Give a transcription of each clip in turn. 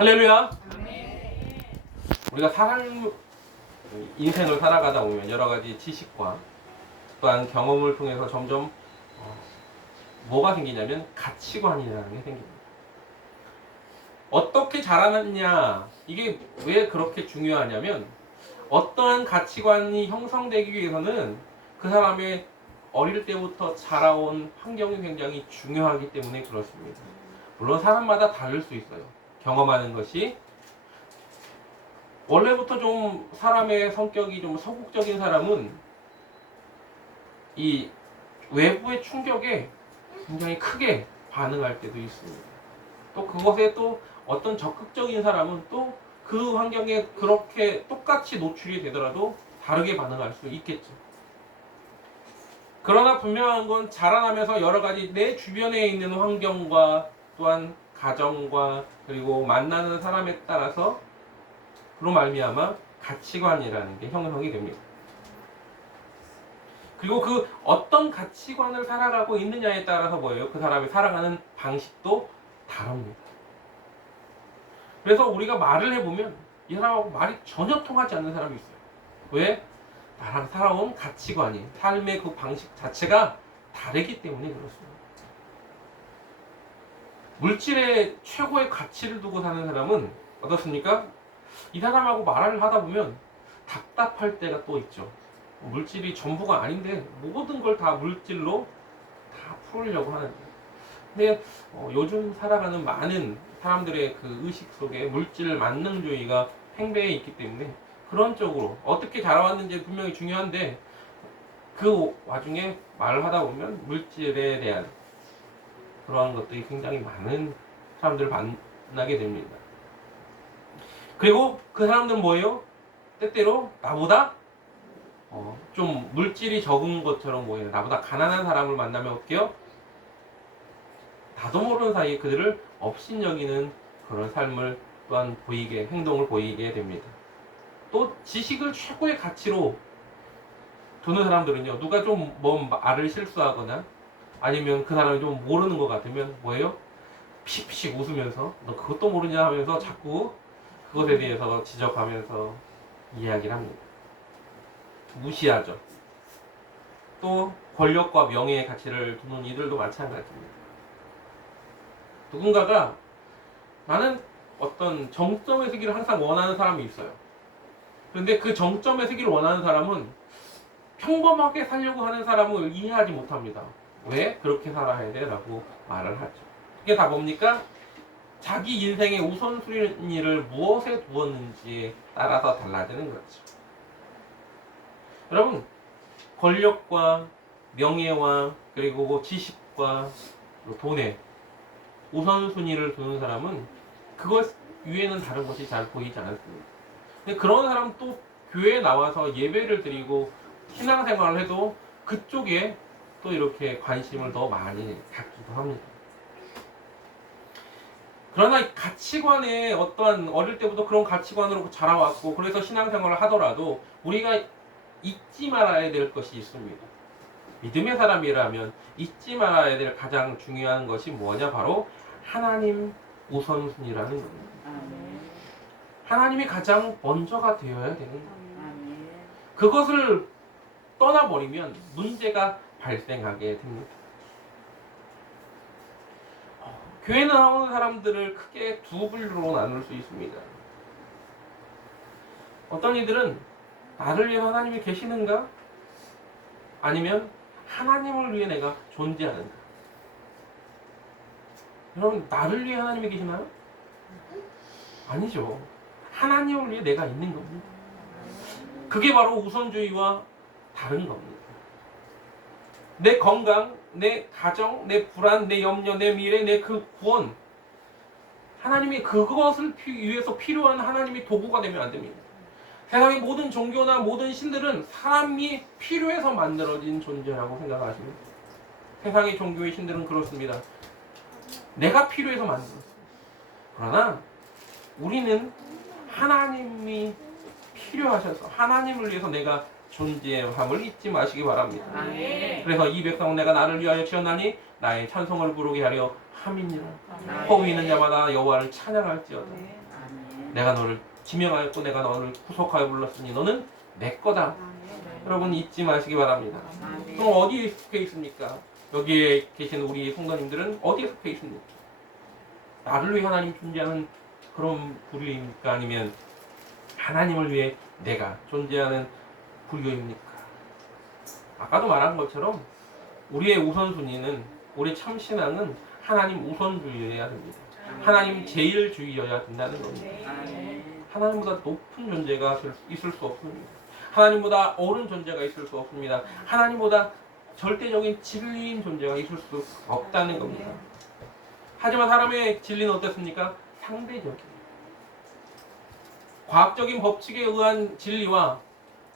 할렐루야. 우리가 인생을 살아가다 보면 여러 가지 지식과 또한 경험을 통해서 점점 뭐가 생기냐면 가치관이라는 게 생깁니다. 어떻게 자라느냐, 이게 왜 그렇게 중요하냐면 어떠한 가치관이 형성되기 위해서는 그 사람의 어릴 때부터 자라온 환경이 굉장히 중요하기 때문에 그렇습니다. 물론 사람마다 다를 수 있어요. 경험하는 것이 원래부터 좀 사람의 성격이 좀 소극적인 사람은 이 외부의 충격에 굉장히 크게 반응할 때도 있습니다. 또 그것에 또 어떤 적극적인 사람은 또 그 환경에 그렇게 똑같이 노출이 되더라도 다르게 반응할 수 있겠죠. 그러나 분명한 건 자라나면서 여러 가지 내 주변에 있는 환경과 또한 가정과 그리고 만나는 사람에 따라서 그로 말미암아 가치관이라는 게 형성이 됩니다. 그리고 그 어떤 가치관을 살아가고 있느냐에 따라서 뭐예요? 그 사람이 살아가는 방식도 다릅니다. 그래서 우리가 말을 해보면 이 사람하고 말이 전혀 통하지 않는 사람이 있어요. 왜? 나랑 살아온 가치관이, 삶의 그 방식 자체가 다르기 때문에 그렇습니다. 물질에 최고의 가치를 두고 사는 사람은 어떻습니까? 이 사람하고 말을 하다 보면 답답할 때가 또 있죠. 물질이 전부가 아닌데 모든 걸 다 물질로 다 풀으려고 하는데, 근데 요즘 살아가는 많은 사람들의 그 의식 속에 물질 만능주의가 팽배해 있기 때문에 그런 쪽으로 어떻게 자라왔는지 분명히 중요한데 그 와중에 말을 하다 보면 물질에 대한 그러한 것들이 굉장히 많은 사람들을 만나게 됩니다. 그리고 그 사람들은 뭐예요? 때때로 나보다 좀 물질이 적은 것처럼 보여요. 나보다 가난한 사람을 만나면 어때요? 나도 모르는 사이에 그들을 업신여기는 그런 삶을 또한 보이게, 행동을 보이게 됩니다. 또 지식을 최고의 가치로 두는 사람들은요, 누가 좀 뭐 말을 실수하거나 아니면 그 사람이 좀 모르는 것 같으면 뭐예요? 피식 웃으면서 너 그것도 모르냐 하면서 자꾸 그것에 대해서 지적하면서 이야기를 합니다. 무시하죠. 또 권력과 명예의 가치를 두는 이들도 마찬가지입니다. 누군가가 나는 어떤 정점에 서기를 항상 원하는 사람이 있어요. 그런데 그 정점에 서기를 원하는 사람은 평범하게 살려고 하는 사람을 이해하지 못합니다. 왜 그렇게 살아야 돼? 라고 말을 하죠. 이게 다 뭡니까? 자기 인생의 우선순위를 무엇에 두었는지에 따라서 달라지는 거죠. 여러분, 권력과 명예와 그리고 지식과 돈에 우선순위를 두는 사람은 그것 위에는 다른 것이 잘 보이지 않습니다. 근데 그런 사람은 또 교회에 나와서 예배를 드리고 신앙생활을 해도 그쪽에 또 이렇게 관심을 더 많이 갖기도 합니다. 그러나 가치관에 어떠한 어릴 때부터 그런 가치관으로 자라왔고 그래서 신앙생활을 하더라도 우리가 잊지 말아야 될 것이 있습니다. 믿음의 사람이라면 잊지 말아야 될 가장 중요한 것이 뭐냐? 바로 하나님 우선순위라는 겁니다. 하나님이 가장 먼저가 되어야 되는 겁니다. 그것을 떠나버리면 문제가 발생하게 됩니다. 교회 나오는 사람들을 크게 두 분류로 나눌 수 있습니다. 어떤 이들은 나를 위해 하나님이 계시는가? 아니면 하나님을 위해 내가 존재하는가? 여러분, 나를 위해 하나님이 계시나요? 아니죠. 하나님을 위해 내가 있는 겁니다. 그게 바로 우선주의와 다른 겁니다. 내 건강, 내 가정, 내 불안, 내 염려, 내 미래, 내 그 구원, 하나님이 그것을 위해서 필요한 하나님이 도구가 되면 안 됩니다. 세상의 모든 종교나 모든 신들은 사람이 필요해서 만들어진 존재라고 생각하십니다. 세상의 종교의 신들은 그렇습니다. 내가 필요해서 만들었습니다. 그러나 우리는 하나님이 필요하셔서 하나님을 위해서 내가 존재함을 잊지 마시기 바랍니다. 그래서 이 백성은 내가 나를 위하여 지었나니 나의 찬송을 부르게 하려 함이니라. 호흡 있는 자마다 여호와를 찬양할지어다. 내가 너를 지명하였고 내가 너를 구속하여 불렀으니 너는 내 거다. 여러분 잊지 마시기 바랍니다. 그럼 어디에 속해 있습니까? 여기에 계신 우리 성도님들은 어디에 속해 있습니까? 나를 위해 하나님 존재하는 그런 부류입니까? 아니면 하나님을 위해 내가 존재하는 부류입니까? 아까도 말한 것처럼 우리의 우선순위는, 우리 참신앙은 하나님 우선주의여야 됩니다. 하나님 제일주의여야 된다는 겁니다. 하나님보다 높은 존재가 있을 수 없습니다. 하나님보다 옳은 존재가 있을 수 없습니다. 하나님보다 절대적인 진리인 존재가 있을 수 없다는 겁니다. 하지만 사람의 진리는 어떻습니까? 상대적이에요. 과학적인 법칙에 의한 진리와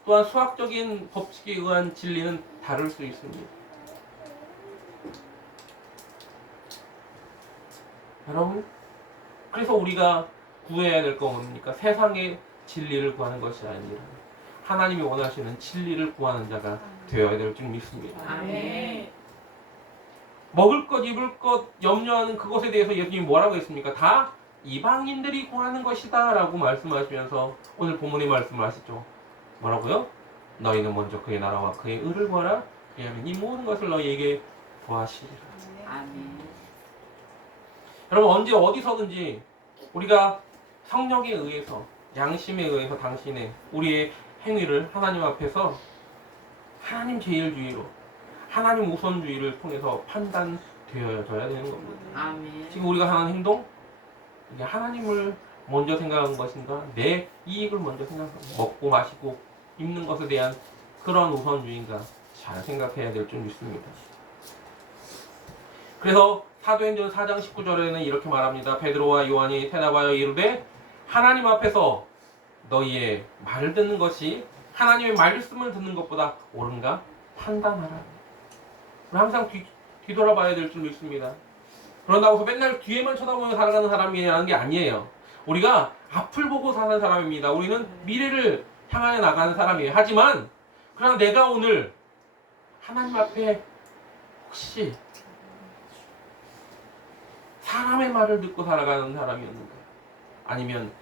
또한 수학적인 법칙에 의한 진리는 다를 수 있습니다. 여러분, 그래서 우리가 구해야 될 건 뭡니까? 세상의 진리를 구하는 것이 아니라 하나님이 원하시는 진리를 구하는 자가 되어야 될 줄 믿습니다. 아멘. 먹을 것, 입을 것, 염려하는 그것에 대해서 예수님이 뭐라고 했습니까? 다 이방인들이 구하는 것이다 라고 말씀하시면서 오늘 본문의 말씀을 하시죠. 뭐라고요? 너희는 먼저 그의 나라와 그의 의를 구하라. 그리하면 이 모든 것을 너희에게 더하시리라. 아멘. 여러분, 언제 어디서든지 우리가 성령에 의해서, 양심에 의해서 당신의 우리의 행위를 하나님 앞에서 하나님 제일주의로, 하나님 우선주의를 통해서 판단되어져야 되는 겁니다. 아멘. 지금 우리가 하는 행동, 이게 하나님을 먼저 생각하는 것인가, 내 이익을 먼저 생각하는, 먹고 마시고 입는 것에 대한 그런 우선주의인가 잘 생각해야 될 줄 믿습니다. 그래서 사도행전 4장 19절에는 이렇게 말합니다. 베드로와 요한이 대답하여 이르되 하나님 앞에서 너희의 말을 듣는 것이 하나님의 말씀을 듣는 것보다 옳은가 판단하라. 항상 뒤돌아봐야 될 줄 믿습니다. 그런다고 해서 맨날 뒤에만 쳐다보며 살아가는 사람이라는 게 아니에요. 우리가 앞을 보고 사는 사람입니다. 우리는 미래를 향하여 나가는 사람이에요. 하지만 그러나 내가 오늘 하나님 앞에 혹시 사람의 말을 듣고 살아가는 사람이었는가? 아니면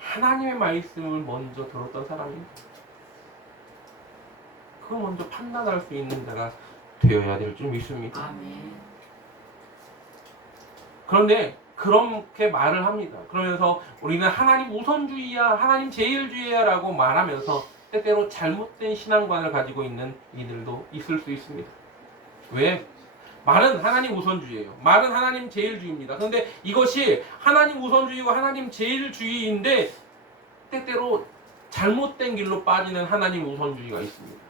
하나님의 말씀을 먼저 들었던 사람인가? 그걸 먼저 판단할 수 있는 자가 되어야 될 줄 믿습니다. 아멘. 그런데 그렇게 말을 합니다. 그러면서 우리는 하나님 우선주의야, 하나님 제일주의야 라고 말하면서 때때로 잘못된 신앙관을 가지고 있는 이들도 있을 수 있습니다. 왜? 말은 하나님 우선주의예요. 말은 하나님 제일주의입니다. 그런데 이것이 하나님 우선주의고 하나님 제일주의인데 때때로 잘못된 길로 빠지는 하나님 우선주의가 있습니다.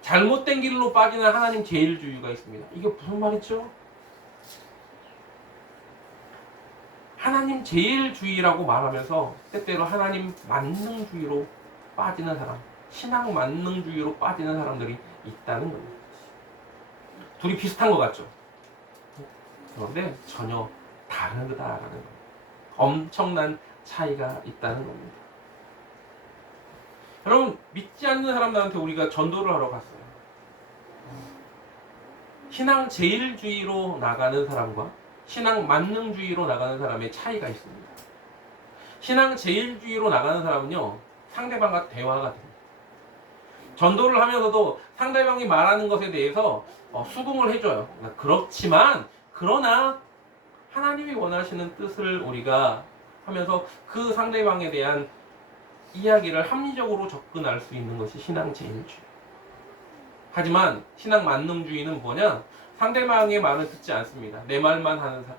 잘못된 길로 빠지는 하나님 제일주의가 있습니다. 이게 무슨 말이죠? 하나님 제일주의라고 말하면서 때때로 하나님 만능주의로 빠지는 사람, 신앙 만능주의로 빠지는 사람들이 있다는 겁니다. 둘이 비슷한 것 같죠? 그런데 전혀 다르다라는 겁니다. 엄청난 차이가 있다는 겁니다. 여러분, 믿지 않는 사람들한테 우리가 전도를 하러 갔어요. 신앙 제일주의로 나가는 사람과 신앙 만능주의로 나가는 사람의 차이가 있습니다. 신앙 제일주의로 나가는 사람은요, 상대방과 대화가 됩니다. 전도를 하면서도 상대방이 말하는 것에 대해서 수긍을 해줘요. 그렇지만, 그러나 하나님이 원하시는 뜻을 우리가 하면서 그 상대방에 대한 이야기를 합리적으로 접근할 수 있는 것이 신앙 제일주의. 하지만 신앙 만능주의는 뭐냐? 상대방의 말을 듣지 않습니다. 내 말만 하는 사람.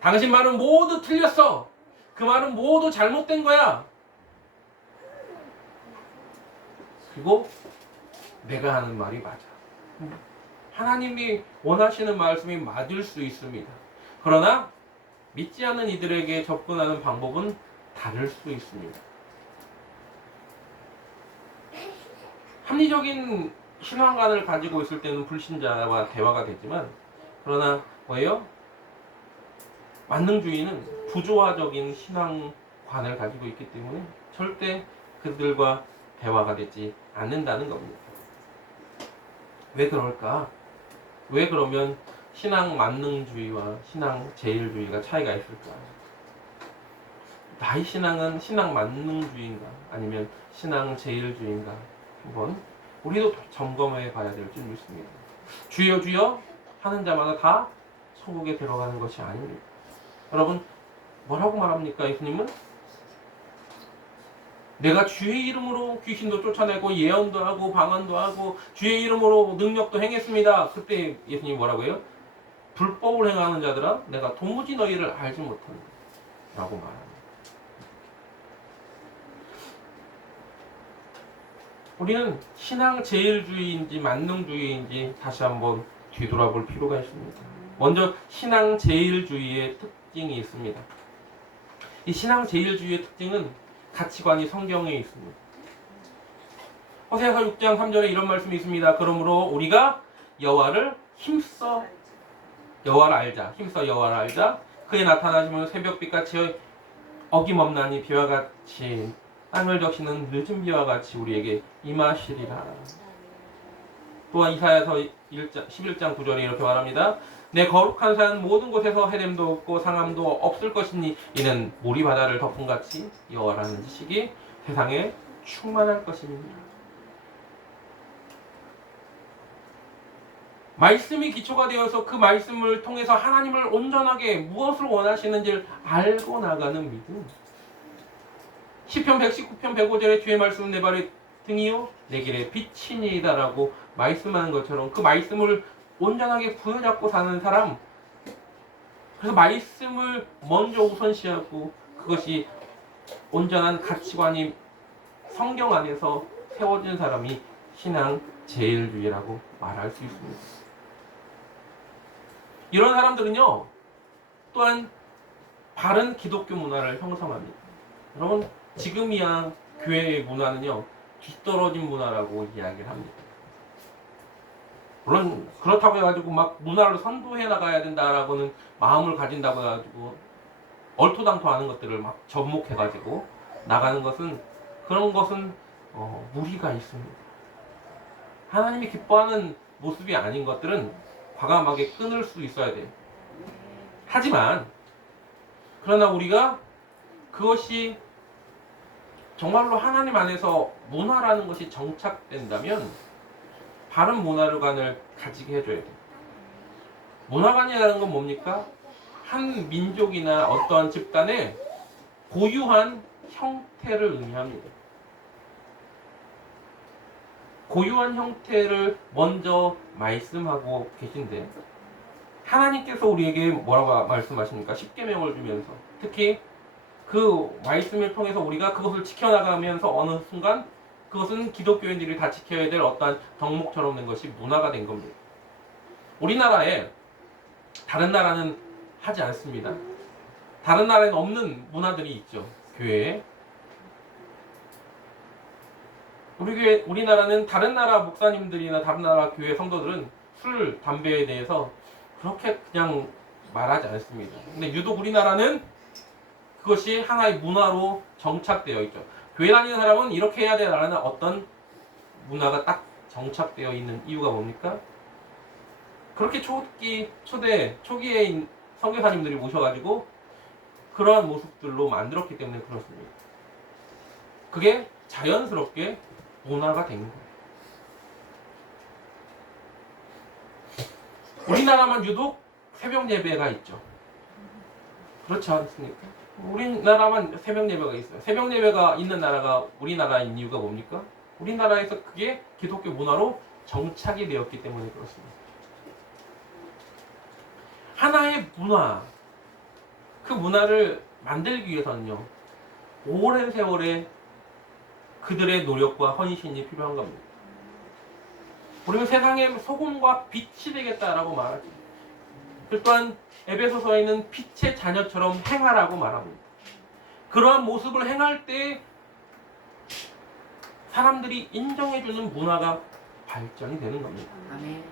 당신 말은 모두 틀렸어. 그 말은 모두 잘못된 거야. 그리고 내가 하는 말이 맞아. 하나님이 원하시는 말씀이 맞을 수 있습니다. 그러나 믿지 않는 이들에게 접근하는 방법은 다를 수 있습니다. 합리적인 신앙관을 가지고 있을 때는 불신자와 대화가 되지만, 그러나 뭐예요? 만능주의는 부조화적인 신앙관을 가지고 있기 때문에 절대 그들과 대화가 되지 않는다는 겁니다. 왜 그럴까? 왜 그러면 신앙 만능주의와 신앙 제일주의가 차이가 있을까? 나의 신앙은 신앙 만능주의인가 아니면 신앙 제일주의인가 한번 우리도 점검해 봐야 될 줄 믿습니다. 주여 주여 하는 자마다 다 천국에 들어가는 것이 아닙니다. 여러분 뭐라고 말합니까? 예수님은 내가 주의 이름으로 귀신도 쫓아내고 예언도 하고 방언도 하고 주의 이름으로 능력도 행했습니다. 그때 예수님이 뭐라고 해요? 불법을 행하는 자들아 내가 도무지 너희를 알지 못한다 라고 말합니다. 우리는 신앙 제일주의인지 만능주의인지 다시 한번 뒤돌아볼 필요가 있습니다. 먼저 신앙 제일주의의 특징이 있습니다. 이 신앙 제일주의의 특징은 가치관이 성경에 있습니다. 호세아서 6장 3절에 이런 말씀이 있습니다. 그러므로 우리가 여호와를 알자. 힘써 여호와를 알자. 그의 나타나시면 새벽빛같이 어김없나니 비와 같이 땅을 적시는 늦은 비와 같이 우리에게 임하시리라. 또한 이사야서 11장 9절에 이렇게 말합니다. 내 거룩한 산 모든 곳에서 헤렘도 없고 상함도 없을 것이니 이는 물이 바다를 덮음같이 여호와라는 지식이 세상에 충만할 것입니다. 말씀이 기초가 되어서 그 말씀을 통해서 하나님을 온전하게 무엇을 원하시는지를 알고 나가는 믿음. 시편 119편 105절에 주의 말씀은 내 발의 등이요 내 길의 빛이니이다 라고 말씀하는 것처럼 그 말씀을 온전하게 부여잡고 사는 사람, 그래서 말씀을 먼저 우선시하고 그것이 온전한 가치관이 성경 안에서 세워진 사람이 신앙 제일주의라고 말할 수 있습니다. 이런 사람들은요 또한 바른 기독교 문화를 형성합니다. 여러분 지금이야 교회의 문화는요 뒤떨어진 문화라고 이야기를 합니다. 물론 그렇다고 해가지고 막 문화를 선도해 나가야 된다라고는 마음을 가진다고 해가지고 얼토당토하는 것들을 막 접목해가지고 나가는 것은 그런 것은 무리가 있습니다. 하나님이 기뻐하는 모습이 아닌 것들은 과감하게 끊을 수 있어야 돼요. 하지만 그러나 우리가 그것이 정말로 하나님 안에서 문화라는 것이 정착된다면 바른 문화관을 가지게 해줘야 돼요. 문화관이라는 건 뭡니까? 한 민족이나 어떠한 집단의 고유한 형태를 의미합니다. 고유한 형태를 먼저 말씀하고 계신데 하나님께서 우리에게 뭐라고 말씀하십니까? 십계명을 주면서 특히 그 말씀을 통해서 우리가 그것을 지켜나가면서 어느 순간 그것은 기독교인들이 다 지켜야 될 어떠한 덕목처럼 된 것이 문화가 된 겁니다. 우리나라에 다른 나라는 하지 않습니다. 다른 나라에는 없는 문화들이 있죠. 교회에. 우리나라는 다른 나라 목사님들이나 다른 나라 교회 성도들은 술, 담배에 대해서 그렇게 그냥 말하지 않습니다. 근데 유독 우리나라는 그것이 하나의 문화로 정착되어 있죠. 교회 다니는 사람은 이렇게 해야 되라는 어떤 문화가 딱 정착되어 있는 이유가 뭡니까? 그렇게 초기에 선교사님들이 모셔가지고 그러한 모습들로 만들었기 때문에 그렇습니다. 그게 자연스럽게 문화가 된 거예요. 우리나라만 유독 새벽 예배가 있죠. 그렇지 않습니까? 우리나라만 새벽 예배가 있어요. 새벽 예배가 있는 나라가 우리나라인 이유가 뭡니까? 우리나라에서 그게 기독교 문화로 정착이 되었기 때문에 그렇습니다. 하나의 문화, 그 문화를 만들기 위해서는요 오랜 세월의 그들의 노력과 헌신이 필요한 겁니다. 우리는 세상의 소금과 빛이 되겠다라고 말하죠. 또한 에베소서에는 빛의 자녀처럼 행하라고 말합니다. 그러한 모습을 행할 때 사람들이 인정해주는 문화가 발전이 되는 겁니다. 아멘.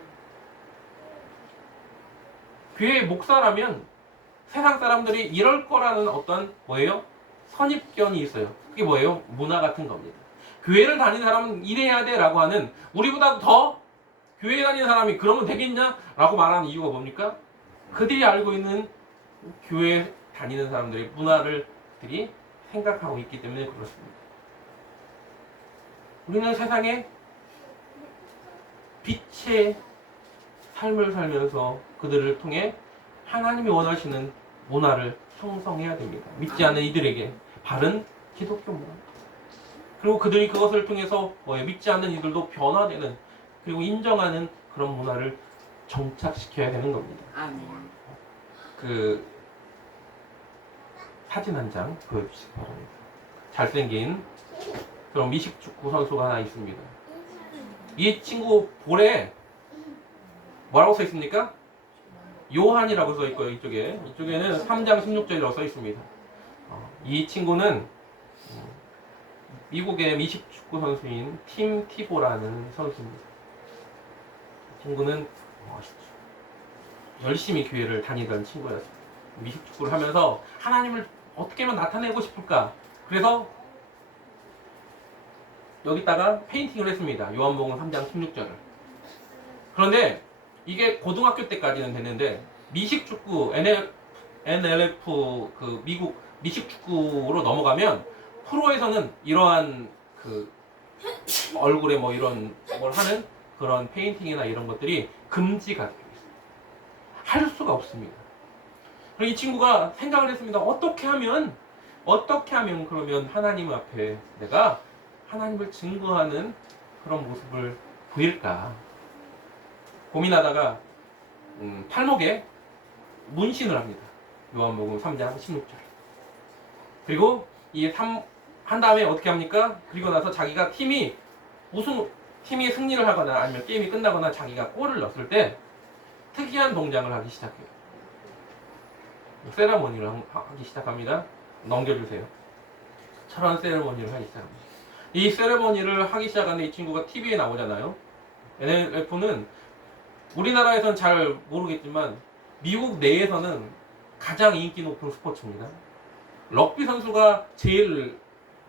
교회 목사라면 세상 사람들이 이럴 거라는 어떤 뭐예요? 선입견이 있어요. 그게 뭐예요? 문화 같은 겁니다. 교회를 다니는 사람은 이래야 돼 라고 하는, 우리보다 더 교회 다니는 사람이 그러면 되겠냐? 라고 말하는 이유가 뭡니까? 그들이 알고 있는 교회 다니는 사람들의 문화들이 생각하고 있기 때문에 그렇습니다. 우리는 세상에 빛의 삶을 살면서 그들을 통해 하나님이 원하시는 문화를 형성해야 됩니다. 믿지 않는 이들에게 바른 기독교 문화. 그리고 그들이 그것을 통해서 믿지 않는 이들도 변화되는 그리고 인정하는 그런 문화를 정착시켜야 되는 겁니다. 아멘. 그 사진 한 장 보여주시기 바랍니다. 잘생긴 그런 미식축구 선수가 하나 있습니다. 이 친구 볼에 뭐라고 써 있습니까? 요한이라고 써 있고요. 이쪽에는 3장 16절이라고 써 있습니다. 이 친구는 미국의 미식축구 선수인 팀 티보라는 선수입니다. 이 친구는 멋있죠. 열심히 교회를 다니던 친구였습니다. 미식축구를 하면서 하나님을 어떻게 하면 나타내고 싶을까? 그래서 여기다가 페인팅을 했습니다. 요한복음 3장 16절을. 그런데 이게 고등학교 때까지는 됐는데 미식축구 NLF 그 미국 미식축구로 넘어가면 프로에서는 이러한 그 얼굴에 뭐 이런 걸 하는 그런 페인팅이나 이런 것들이 금지가 되어 있습니다. 할 수가 없습니다. 그리고 이 친구가 생각을 했습니다. 어떻게 하면 그러면 하나님 앞에 내가 하나님을 증거하는 그런 모습을 보일까 고민하다가 팔목에 문신을 합니다. 요한복음 3장 16절. 그리고 한 다음에 어떻게 합니까? 그리고 나서 자기가 팀이 승리를 하거나 아니면 게임이 끝나거나 자기가 골을 넣었을 때 특이한 동작을 하기 시작해요. 세레머니를 하기 시작합니다. 넘겨주세요. 저런 세레머니를 하기 시작합니다. 이 세레머니를 하기 시작하는데 이 친구가 TV에 나오잖아요. NLF는 우리나라에서는 잘 모르겠지만 미국 내에서는 가장 인기 높은 스포츠입니다. 럭비 선수가 제일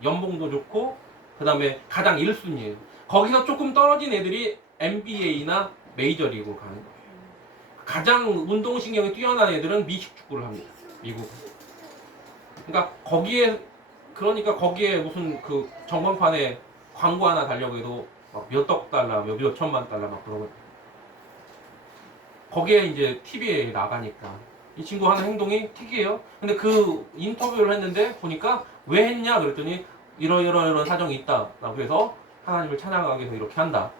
연봉도 좋고 그 다음에 가장 1순위예요. 거기서 조금 떨어진 애들이 NBA나 메이저리그로 가는 거예요. 가장 운동신경이 뛰어난 애들은 미식축구를 합니다. 미국은. 그러니까 거기에 무슨 그 전광판에 광고 하나 달려고 해도 막 몇억 달러, 몇 천만 달러 막 그러거든요. 거기에 이제 TV에 나가니까 이 친구 하는 행동이 특이해요. 근데 그 인터뷰를 했는데 보니까 왜 했냐 그랬더니 이런 사정이 있다라고 해서 하나님을 찬양하기 위해서 이렇게 한다.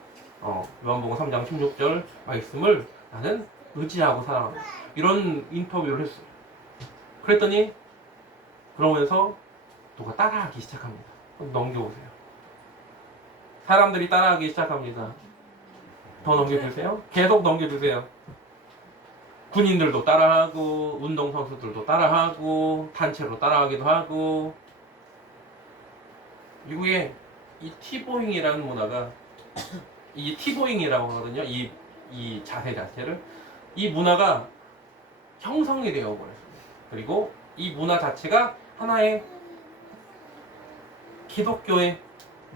요한복음 3장 16절 말씀을 나는 의지하고 살아간다. 이런 인터뷰를 했어요. 그랬더니 그러면서 누가 따라하기 시작합니다. 넘겨보세요. 사람들이 따라하기 시작합니다. 더 넘겨주세요. 계속 넘겨주세요. 군인들도 따라하고 운동선수들도 따라하고 단체로 따라하기도 하고 미국에 이 티보잉이라는 문화가 이 티보잉이라고 하거든요. 이 자세 자체를 이 문화가 형성이 되어 버렸습니다. 그리고 이 문화 자체가 하나의 기독교의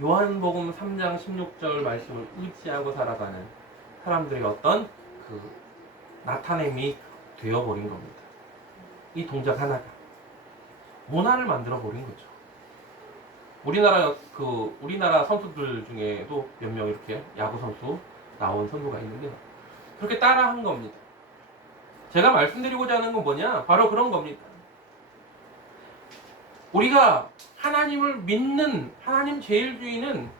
요한복음 3장 16절 말씀을 의지하고 살아가는 사람들의 어떤 그 나타냄이 되어버린 겁니다. 이 동작 하나가 문화를 만들어버린 거죠. 우리나라 선수들 중에도 몇 명 이렇게 야구 선수 나온 선수가 있는데 그렇게 따라한 겁니다. 제가 말씀드리고자 하는 건 뭐냐? 바로 그런 겁니다. 우리가 하나님을 믿는 하나님 제일주의는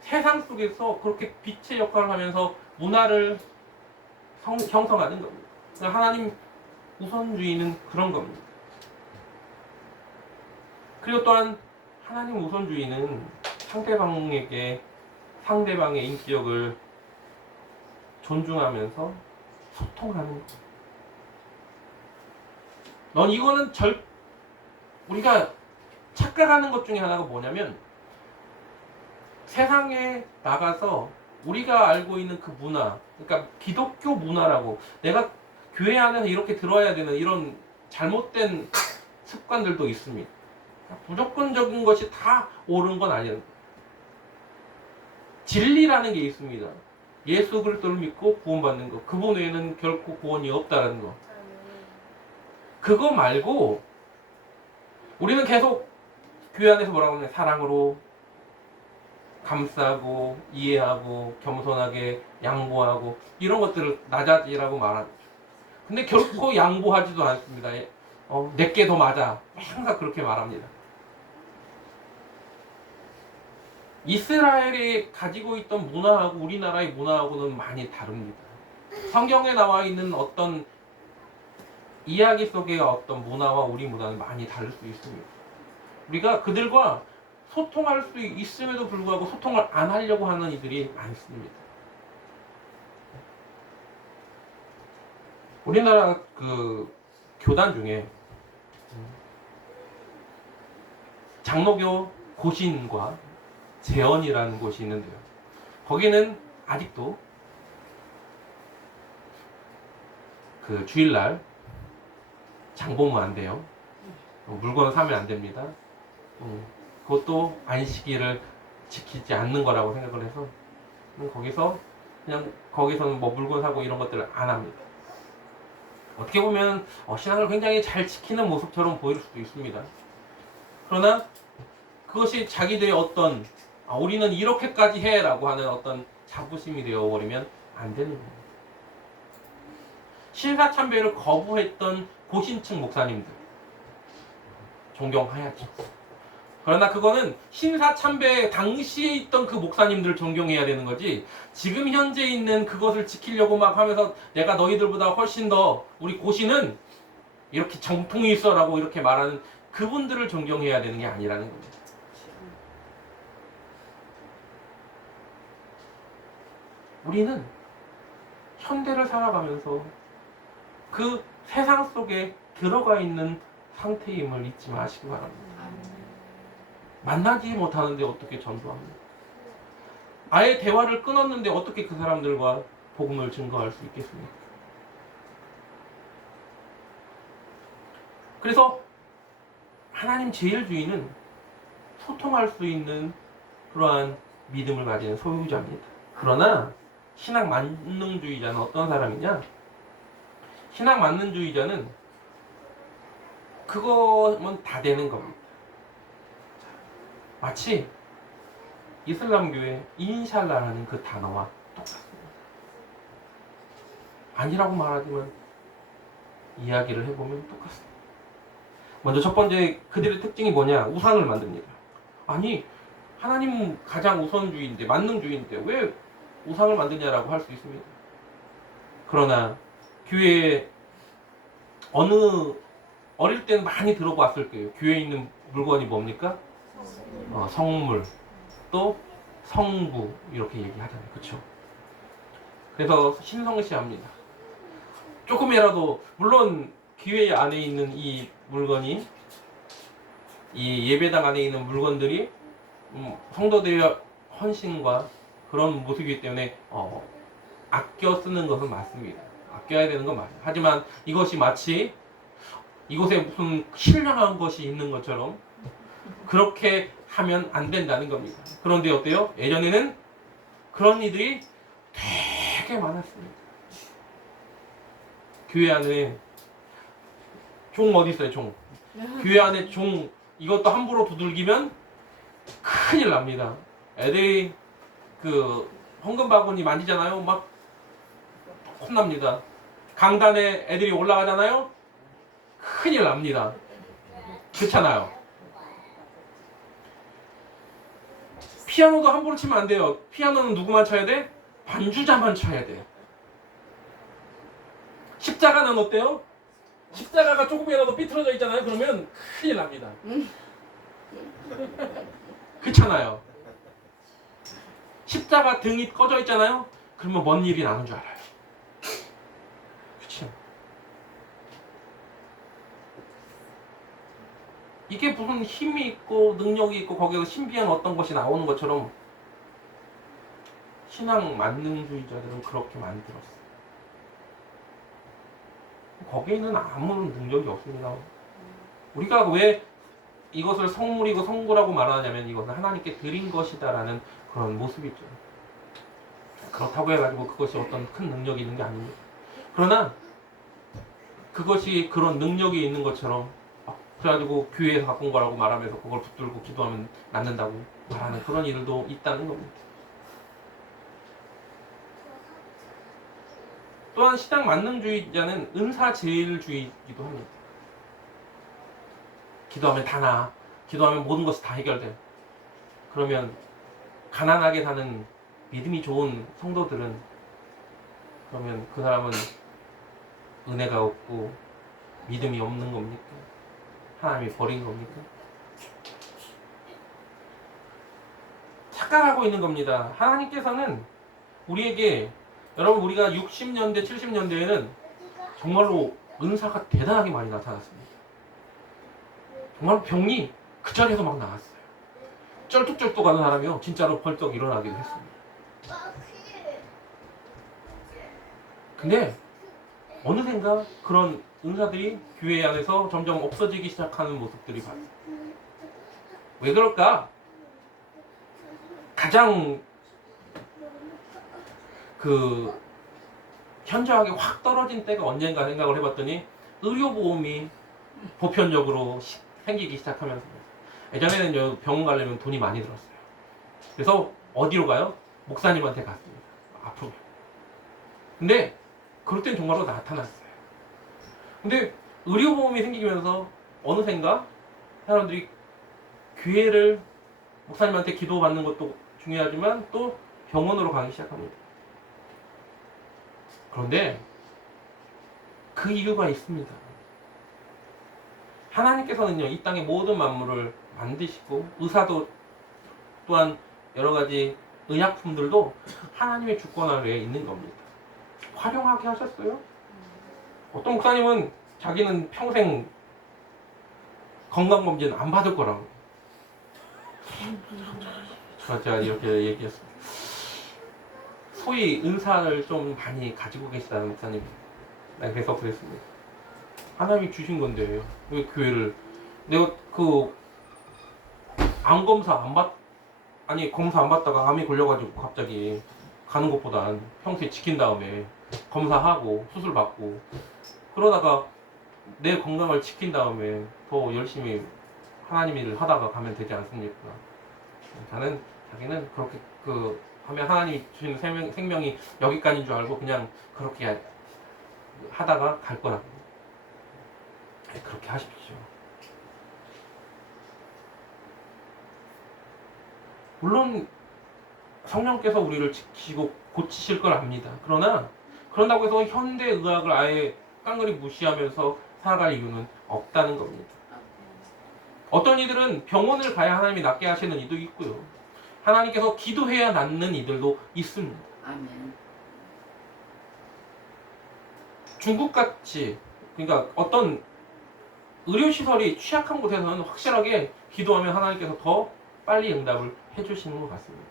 세상 속에서 그렇게 빛의 역할을 하면서 문화를 형성하는 겁니다. 하나님 우선주의는 그런 겁니다. 그리고 또한 하나님 우선주의는 상대방의 인격을 존중하면서 소통하는 겁니다. 이거는 우리가 착각하는 것 중에 하나가 뭐냐면 세상에 나가서 우리가 알고 있는 그 문화, 그러니까 기독교 문화라고 내가 교회 안에서 이렇게 들어야 되는 이런 잘못된 습관들도 있습니다. 무조건적인 것이 다 옳은 건 아니에요. 진리라는 게 있습니다. 예수 그리스도를 믿고 구원받는 것, 그분 외에는 결코 구원이 없다는 거. 그거 말고 우리는 계속 교회 안에서 뭐라고 하냐면 사랑으로 감싸고 이해하고 겸손하게 양보하고 이런 것들을 나자지라고 말합니다. 근데 결코 양보하지도 않습니다. 내게 더 맞아. 항상 그렇게 말합니다. 이스라엘이 가지고 있던 문화하고 우리나라의 문화하고는 많이 다릅니다. 성경에 나와 있는 어떤 이야기 속의 어떤 문화와 우리 문화는 많이 다를 수 있습니다. 우리가 그들과 소통할 수 있음에도 불구하고 소통을 안 하려고 하는 이들이 많습니다. 우리나라 그 교단 중에 장로교 고신과 재언이라는 곳이 있는데요. 거기는 아직도 그 주일날 장 보면 안 돼요. 물건 사면 안 됩니다. 그것도 안식일을 지키지 않는 거라고 생각을 해서 거기서는 뭐 물건 사고 이런 것들을 안 합니다. 어떻게 보면 신앙을 굉장히 잘 지키는 모습처럼 보일 수도 있습니다. 그러나 그것이 자기들의 어떤 우리는 이렇게까지 해라고 하는 어떤 자부심이 되어버리면 안 되는 겁니다. 신사참배를 거부했던 고신층 목사님들 존경해야지. 그러나 그거는 신사참배 당시에 있던 그 목사님들을 존경해야 되는 거지, 지금 현재 있는 그것을 지키려고 막 하면서 내가 너희들보다 훨씬 더 우리 고신은 이렇게 정통이 있어라고 이렇게 말하는 그분들을 존경해야 되는 게 아니라는 겁니다. 우리는 현대를 살아가면서 그 세상 속에 들어가 있는 상태임을 잊지 마시기 바랍니다. 만나지 못하는데 어떻게 전도합니까? 아예 대화를 끊었는데 어떻게 그 사람들과 복음을 증거할 수 있겠습니까? 그래서 하나님 제일주의는 소통할 수 있는 그러한 믿음을 가진 소유자입니다. 그러나 신앙 만능주의자는 어떤 사람이냐? 신앙 만능주의자는 그거면 다 되는 겁니다. 마치 이슬람교의 인샬라라는 그 단어와 똑같습니다. 아니라고 말하지만 이야기를 해보면 똑같습니다. 먼저 첫 번째, 그들의 특징이 뭐냐? 우상을 만듭니다. 아니, 하나님은 가장 우선주의인데, 만능주의인데 왜 우상을 만드냐라고 할 수 있습니다. 그러나 교회에 어릴 때는 많이 들어봤을 거예요. 교회에 있는 물건이 뭡니까? 성물, 또 성부, 이렇게 얘기하잖아요. 그렇죠? 그래서 신성시합니다. 조금이라도, 물론 교회 안에 있는 이 물건이, 이 예배당 안에 있는 물건들이 성도들의 헌신과 그런 모습이기 때문에 아껴 쓰는 것은 맞습니다. 아껴야 되는 건 맞아요. 하지만 이것이 마치 이곳에 무슨 신령한 것이 있는 것처럼 그렇게 하면 안 된다는 겁니다. 그런데 어때요? 예전에는 그런 이들이 되게 많았습니다. 교회 안에 종 어디 있어요? 종. 교회 안에 종, 이것도 함부로 두들기면 큰일 납니다. 애들이 그 헌금 바구니 만지잖아요. 막 혼납니다. 강단에 애들이 올라가잖아요. 큰일 납니다. 그렇잖아요. 피아노도 함부로 치면 안 돼요. 피아노는 누구만 쳐야 돼? 반주자만 쳐야 돼요. 십자가는 어때요? 십자가가 조금이라도 삐뚤어져 있잖아요. 그러면 큰일 납니다. 그렇잖아요. 십자가 등이 꺼져 있잖아요. 그러면 뭔 일이 나는 줄 알아요. 그렇죠? 이게 무슨 힘이 있고 능력이 있고 거기서 신비한 어떤 것이 나오는 것처럼 신앙 만능주의자들은 그렇게 만들었어요. 거기에는 아무런 능력이 없습니다. 우리가 왜 이것을 성물이고 성부라고 말하냐면 이것은 하나님께 드린 것이다라는 그런 모습이죠. 그렇다고 해가지고 그것이 어떤 큰 능력이 있는 게 아닙니다. 그러나 그것이 그런 능력이 있는 것처럼 그래가지고 교회에서 갖고 온 거라고 말하면서 그걸 붙들고 기도하면 낫는다고 말하는 그런 일도 있다는 겁니다. 또한 신앙 만능주의자는 은사제일주의이기도 합니다. 기도하면 다 나아. 기도하면 모든 것이 다 해결돼. 그러면 가난하게 사는 믿음이 좋은 성도들은 그러면 그 사람은 은혜가 없고 믿음이 없는 겁니까? 하나님이 버린 겁니까? 착각하고 있는 겁니다. 하나님께서는 우리에게 여러분 우리가 60년대 70년대에는 정말로 은사가 대단하게 많이 나타났습니다. 정말 병이 그 자리에서 막 나왔어요. 쩔뚝쩔뚝하는 사람이요 진짜로 벌떡 일어나기도 했습니다. 근데 어느샌가 그런 은사들이 교회 안에서 점점 없어지기 시작하는 모습들이 봤어요. 왜 그럴까? 가장 현저하게 확 떨어진 때가 언젠가 생각을 해봤더니 의료보험이 보편적으로 생기기 시작하면서 예전에는 병원 가려면 돈이 많이 들었어요. 그래서 어디로 가요? 목사님한테 갔습니다. 아프면. 근데 그럴 땐 정말로 나타났어요. 근데 의료보험이 생기면서 어느샌가 사람들이 교회를 목사님한테 기도받는 것도 중요하지만 또 병원으로 가기 시작합니다. 그런데 그 이유가 있습니다. 하나님께서는요 이 땅의 모든 만물을 만드시고 의사도 또한 여러 가지 의약품들도 하나님의 주권 아래에 있는 겁니다. 활용하게 하셨어요. 어떤 목사님은 자기는 평생 건강검진 안 받을 거라고 제가 이렇게 얘기했어요. 소위 은사를 좀 많이 가지고 계시다는 목사님. 그래서 그랬습니다. 하나님이 주신 건데 왜 교회를 내가 암 검사 검사 안 받다가 암이 걸려가지고 갑자기 가는 것보단 평소에 지킨 다음에 검사하고 수술 받고 그러다가 내 건강을 지킨 다음에 더 열심히 하나님 일을 하다가 가면 되지 않습니까? 자기는 그렇게 하면 하나님이 주시는 생명이 여기까지인 줄 알고 그냥 그렇게 하다가 갈 거라고. 그렇게 하십시오. 물론 성령께서 우리를 지키시고 고치실 걸 압니다. 그런다고 해서 현대의학을 아예 깡그리 무시하면서 살아갈 이유는 없다는 겁니다. 어떤 이들은 병원을 가야 하나님이 낫게 하시는 이도 있고요. 하나님께서 기도해야 낫는 이들도 있습니다. 아멘. 중국같이 그러니까 어떤 의료시설이 취약한 곳에서는 확실하게 기도하면 하나님께서 더 빨리 응답을 해주시는 것 같습니다.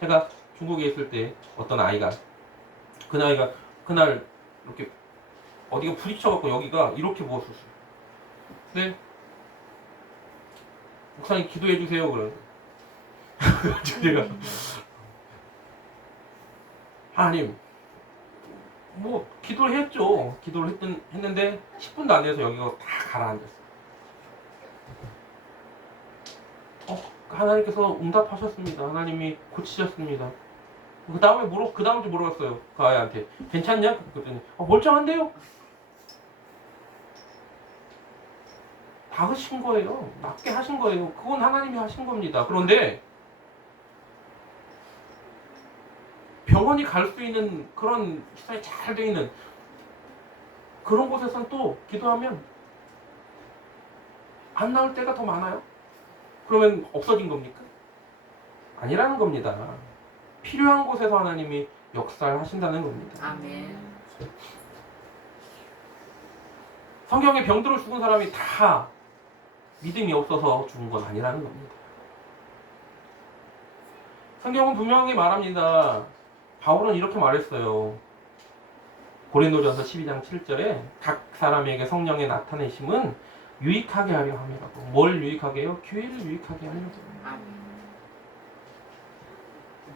제가 중국에 있을 때 어떤 아이가 그날 이렇게 어디가 부딪혀갖고 여기가 이렇게 부었었어요. 근데 목사님 기도해 주세요 그러는데 제가 하나님 뭐 기도를 했죠. 기도를 했는데 10분도 안 돼서 여기가 다 가라앉았어요. 하나님께서 응답하셨습니다. 하나님이 고치셨습니다. 그 다음에 물어봤어요. 그 아이한테 괜찮냐? 그랬더니 멀쩡한데요? 다 하신 거예요. 낫게 하신 거예요. 그건 하나님이 하신 겁니다. 그런데 병원이 갈 수 있는 그런 시설이 잘 되어 있는 그런 곳에선 또 기도하면 안 나올 때가 더 많아요. 그러면 없어진 겁니까? 아니라는 겁니다. 필요한 곳에서 하나님이 역사를 하신다는 겁니다. 아멘. 성경에 병들어 죽은 사람이 다 믿음이 없어서 죽은 건 아니라는 겁니다. 성경은 분명히 말합니다. 바울은 이렇게 말했어요. 고린도전서 12장 7절에 각 사람에게 성령의 나타내심은 유익하게 하려 함이라고. 뭘 유익하게 해요? 교회를 유익하게 하려고.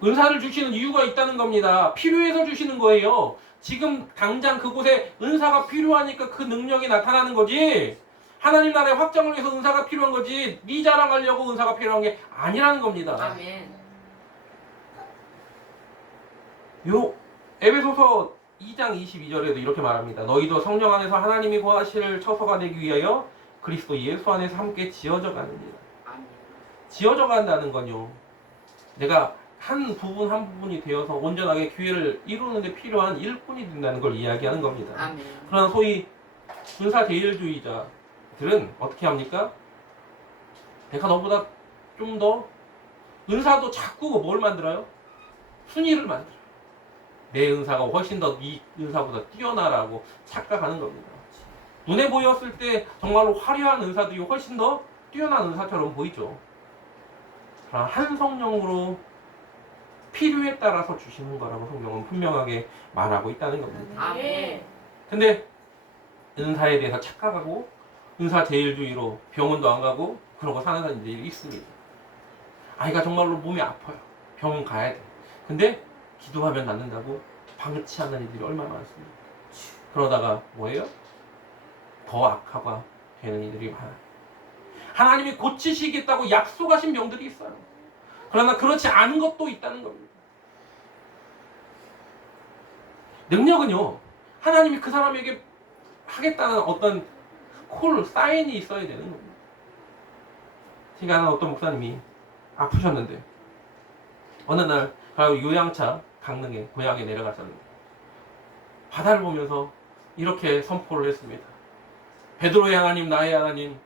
은사를 주시는 이유가 있다는 겁니다. 필요해서 주시는 거예요. 지금 당장 그곳에 은사가 필요하니까 그 능력이 나타나는 거지. 하나님 나라의 확장을 위해서 은사가 필요한 거지 네 자랑하려고 은사가 필요한 게 아니라는 겁니다. 아멘. 요 에베소서 2장 22절에도 이렇게 말합니다. 너희도 성령 안에서 하나님이 거하실 처소가 되기 위하여 그리스도 예수 안에서 함께 지어져 가느니라. 아멘. 지어져 간다는 건요. 내가 한 부분 한 부분이 되어서 온전하게 교회를 이루는 데 필요한 일꾼이 된다는 걸 이야기하는 겁니다. 아멘. 그러나 소위 은사제일주의자들은 어떻게 합니까? 내가 너보다 좀 더 은사도 자꾸 뭘 만들어요? 순위를 만들어요. 내 은사가 훨씬 더 네 은사보다 뛰어나라고 착각하는 겁니다. 눈에 보였을 때 정말로 화려한 은사들이 훨씬 더 뛰어난 은사처럼 보이죠. 그러나 한 성령으로 필요에 따라서 주시는 거라고 성경은 분명하게 말하고 있다는 겁니다. 아멘. 근데 은사에 대해서 착각하고 은사제일주의로 병원도 안 가고 그러고 사는 사람들이 있습니다. 아이가 정말로 몸이 아파요. 병원 가야 돼. 근데 기도하면 낫는다고 방치하는 이들이 얼마나 많습니까? 그러다가 뭐예요? 더 악화가 되는 이들이 많아요. 하나님이 고치시겠다고 약속하신 병들이 있어요. 그러나 그렇지 않은 것도 있다는 겁니다. 능력은요, 하나님이 그 사람에게 하겠다는 어떤 사인이 있어야 되는 겁니다. 제가 아는 어떤 목사님이 아프셨는데 어느 날 바로 요양차 강릉에 고향에 내려가셨는데 바다를 보면서 이렇게 선포를 했습니다. 베드로의 하나님, 나의 하나님,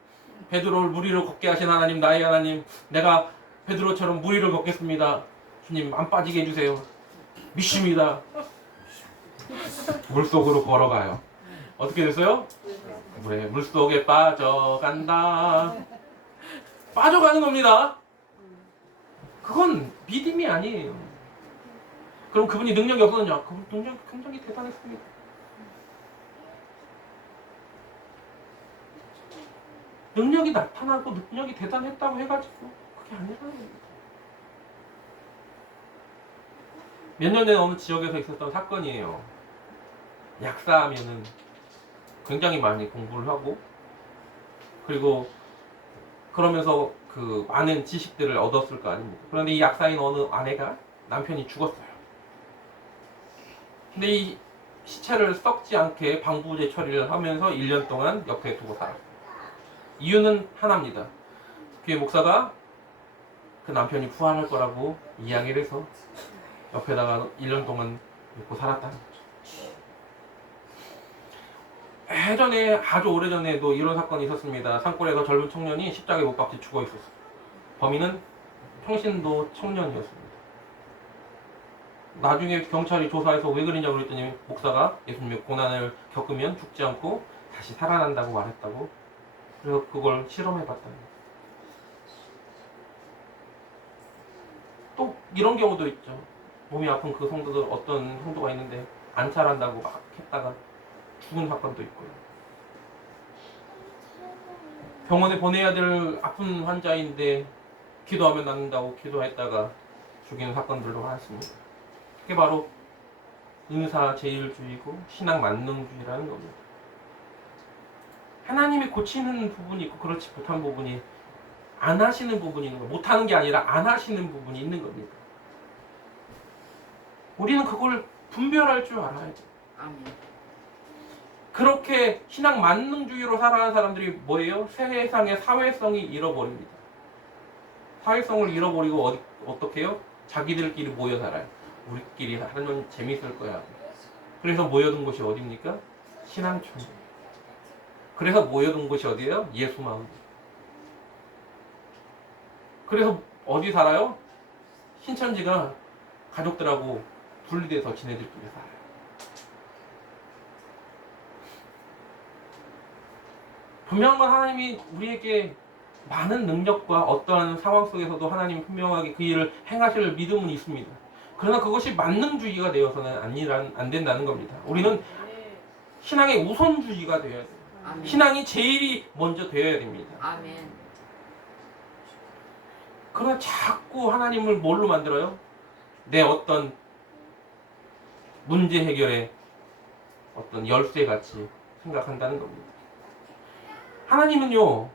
베드로를 물 위로 걷게 하신 하나님, 나의 하나님, 내가 베드로처럼 물 위를 걷겠습니다. 주님 안 빠지게 해주세요. 믿습니다. 물속으로 걸어가요. 어떻게 됐어요? 물에 물속에 빠져간다. 빠져가는 겁니다. 그건 믿음이 아니에요. 그럼 그분이 능력이 없었느냐? 그분 능력이 굉장히 대단했습니다. 능력이 나타나고 능력이 대단했다고 해가지고 그게 아니라는 겁니다. 몇 년 전에 어느 지역에서 있었던 사건이에요. 약사하면은 굉장히 많이 공부를 하고 그리고 그러면서 그 많은 지식들을 얻었을 거 아닙니까? 그런데 이 약사인 어느 아내가 남편이 죽었어요. 근데 이 시체를 썩지 않게 방부제 처리를 하면서 1년 동안 옆에 두고 살았어요. 이유는 하나입니다. 교회 목사가 그 남편이 부활할 거라고 이야기를 해서 옆에다가 1년 동안 믿고 살았다는 거죠. 예전에 아주 오래전에도 이런 사건이 있었습니다. 산골에서 젊은 청년이 십자가에 못 박혀 죽어 있었어요. 범인은 평신도 청년이었습니다. 나중에 경찰이 조사해서 왜 그러냐고 그랬더니 목사가 예수님의 고난을 겪으면 죽지 않고 다시 살아난다고 말했다고. 그래서 그걸 실험해봤다는 거예요. 또 이런 경우도 있죠. 몸이 아픈 그 성도들 어떤 성도가 있는데 안찰한다고 막 했다가 죽은 사건도 있고요. 병원에 보내야 될 아픈 환자인데 기도하면 낫는다고 기도했다가 죽이는 사건들도 많습니다. 그게 바로 은사제일주의고 신앙만능주의라는 겁니다. 하나님이 고치는 부분이 있고 그렇지 못한 부분이 안 하시는 부분이 있는 거예요. 못하는 게 아니라 안 하시는 부분이 있는 겁니다. 우리는 그걸 분별할 줄 알아야 돼요. 아멘. 그렇게 신앙 만능주의로 살아가는 사람들이 뭐예요? 세상의 사회성이 잃어버립니다. 사회성을 잃어버리고 어떻게 해요? 자기들끼리 모여 살아요. 우리끼리 살면 재밌을 거야. 그래서 모여든 곳이 어디입니까? 신앙촌. 그래서 모여든 곳이 어디예요? 예수마을. 그래서 어디 살아요? 신천지가 가족들하고 분리돼서 지네들끼리 살아요. 분명한 건 하나님이 우리에게 많은 능력과 어떠한 상황 속에서도 하나님 분명하게 그 일을 행하실 믿음은 있습니다. 그러나 그것이 만능주의가 되어서는 안 된다는 겁니다. 우리는 신앙의 우선주의가 되어야 돼요. 아멘. 신앙이 제일이 먼저 되어야 됩니다. 아멘. 그러나 자꾸 하나님을 뭘로 만들어요? 내 어떤 문제 해결의 어떤 열쇠같이 생각한다는 겁니다. 하나님은요,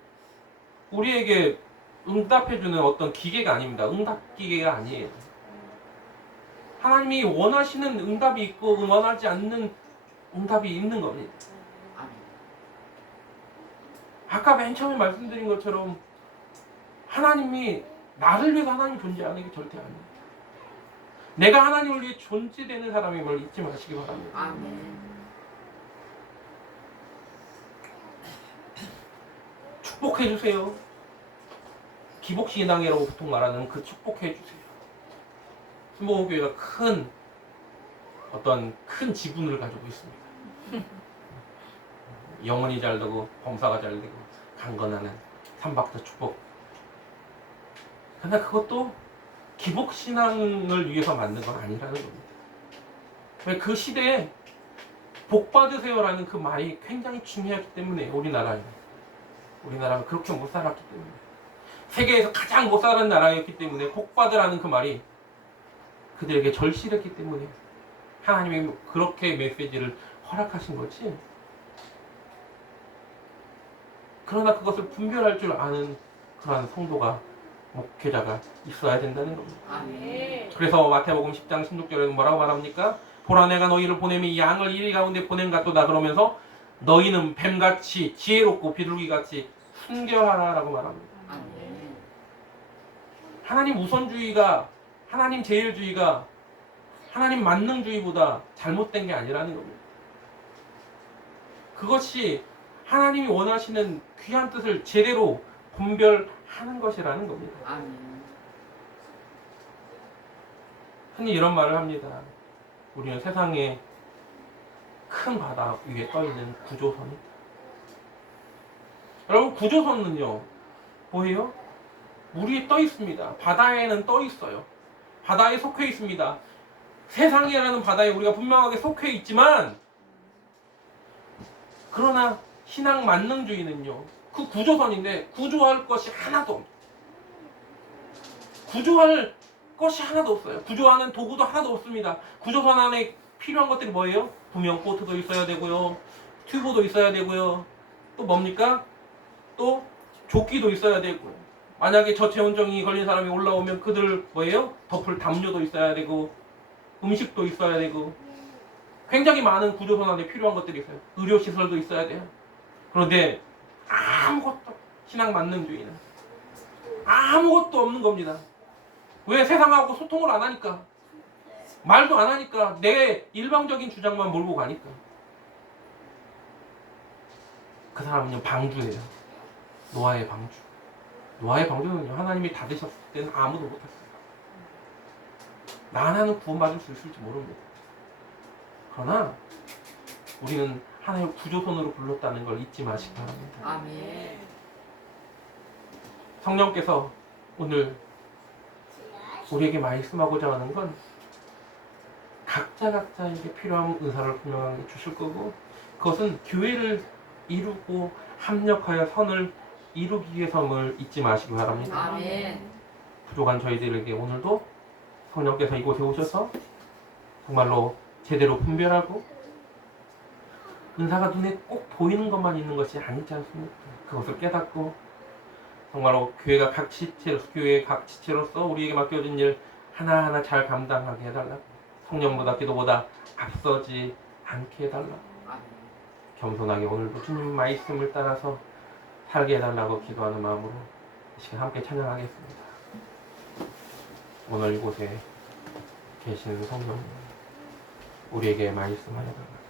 우리에게 응답해주는 어떤 기계가 아닙니다. 응답 기계가 아니에요. 하나님이 원하시는 응답이 있고 원하지 않는 응답이 있는 겁니다. 아까 맨 처음에 말씀드린 것처럼 하나님이 나를 위해서 하나님이 존재하는 게 절대 아니에요. 내가 하나님을 위해 존재되는 사람임을 잊지 마시기 바랍니다. 아멘. 축복해 주세요. 기복신앙이라고 보통 말하는 그 축복해 주세요. 순복음교회가 큰 지분을 가지고 있습니다. 영혼이 잘 되고 범사가 잘 되고 강건하는 삼박자 축복. 그러나 그것도 기복신앙을 위해서 만든 건 아니라는 겁니다. 그 시대에 복 받으세요라는 그 말이 굉장히 중요하기 때문에 우리나라가 그렇게 못 살았기 때문에, 세계에서 가장 못 사는 나라였기 때문에 복 받으라는 그 말이 그들에게 절실했기 때문에 하나님이 그렇게 메시지를 허락하신 거지. 그러나 그것을 분별할 줄 아는 그러한 성도가, 목회자가 있어야 된다는 겁니다. 아멘. 그래서 마태복음 10장 16절에는 뭐라고 말합니까? 보라, 내가 너희를 보냄이 양을 이리 가운데 보냄 같도다. 그러면서 너희는 뱀같이 지혜롭고 비둘기같이 순결하라라고 말합니다. 아멘. 하나님 우선주의가, 하나님 제일주의가 하나님 만능주의보다 잘못된 게 아니라는 겁니다. 그것이 하나님이 원하시는 귀한 뜻을 제대로 분별하는 것이라는 겁니다. 아멘. 흔히 이런 말을 합니다. 우리는 세상에 큰 바다 위에 떠있는 구조선이다. 여러분, 구조선은요, 뭐예요? 물 위에 떠 있습니다. 바다에는 떠 있어요. 바다에 속해 있습니다. 세상이라는 바다에 우리가 분명하게 속해 있지만, 그러나 신앙 만능주의는요, 그 구조선인데 구조할 것이 하나도 없어요. 구조할 것이 하나도 없어요. 구조하는 도구도 하나도 없습니다. 구조선 안에 필요한 것들이 뭐예요? 구명 보트도 있어야 되고요, 튜브도 있어야 되고요, 또 뭡니까? 또 조끼도 있어야 되고요. 만약에 저체온증이 걸린 사람이 올라오면 그들 뭐예요? 덮을 담요도 있어야 되고, 음식도 있어야 되고, 굉장히 많은 구조선 안에 필요한 것들이 있어요. 의료시설도 있어야 돼요. 그런데 아무것도, 신앙 만능주의는 아무것도 없는 겁니다. 왜? 세상하고 소통을 안 하니까, 말도 안 하니까, 내 일방적인 주장만 몰고 가니까. 그 사람은요, 방주예요. 노아의 방주. 노아의 방주는요, 하나님이 닫으셨을 때는 아무도 못했어요. 나 하나는 구원받을 수 있을지 모릅니다. 그러나 우리는 하나의 구조선으로 불렀다는 걸 잊지 마시기 바랍니다. 아멘. 성령께서 오늘 우리에게 말씀하고자 하는 건 각자에게 필요한 은사를 분명하게 주실 거고, 그것은 교회를 이루고 합력하여 선을 이루기 위해서임을 잊지 마시기 바랍니다. 아멘. 부족한 저희들에게 오늘도 성령께서 이곳에 오셔서 정말로 제대로 분별하고, 은사가 눈에 꼭 보이는 것만 있는 것이 아니지 않습니까? 그것을 깨닫고 정말로 교회의 각 지체로서 우리에게 맡겨진 일 하나하나 잘 감당하게 해달라고, 성령보다 기도보다 앞서지 않게 해달라고, 겸손하게 오늘도 주님 말씀을 따라서 살게 해달라고 기도하는 마음으로 이 시간 함께 찬양하겠습니다. 오늘 이곳에 계시는 성령, 우리에게 말씀하여 달라고.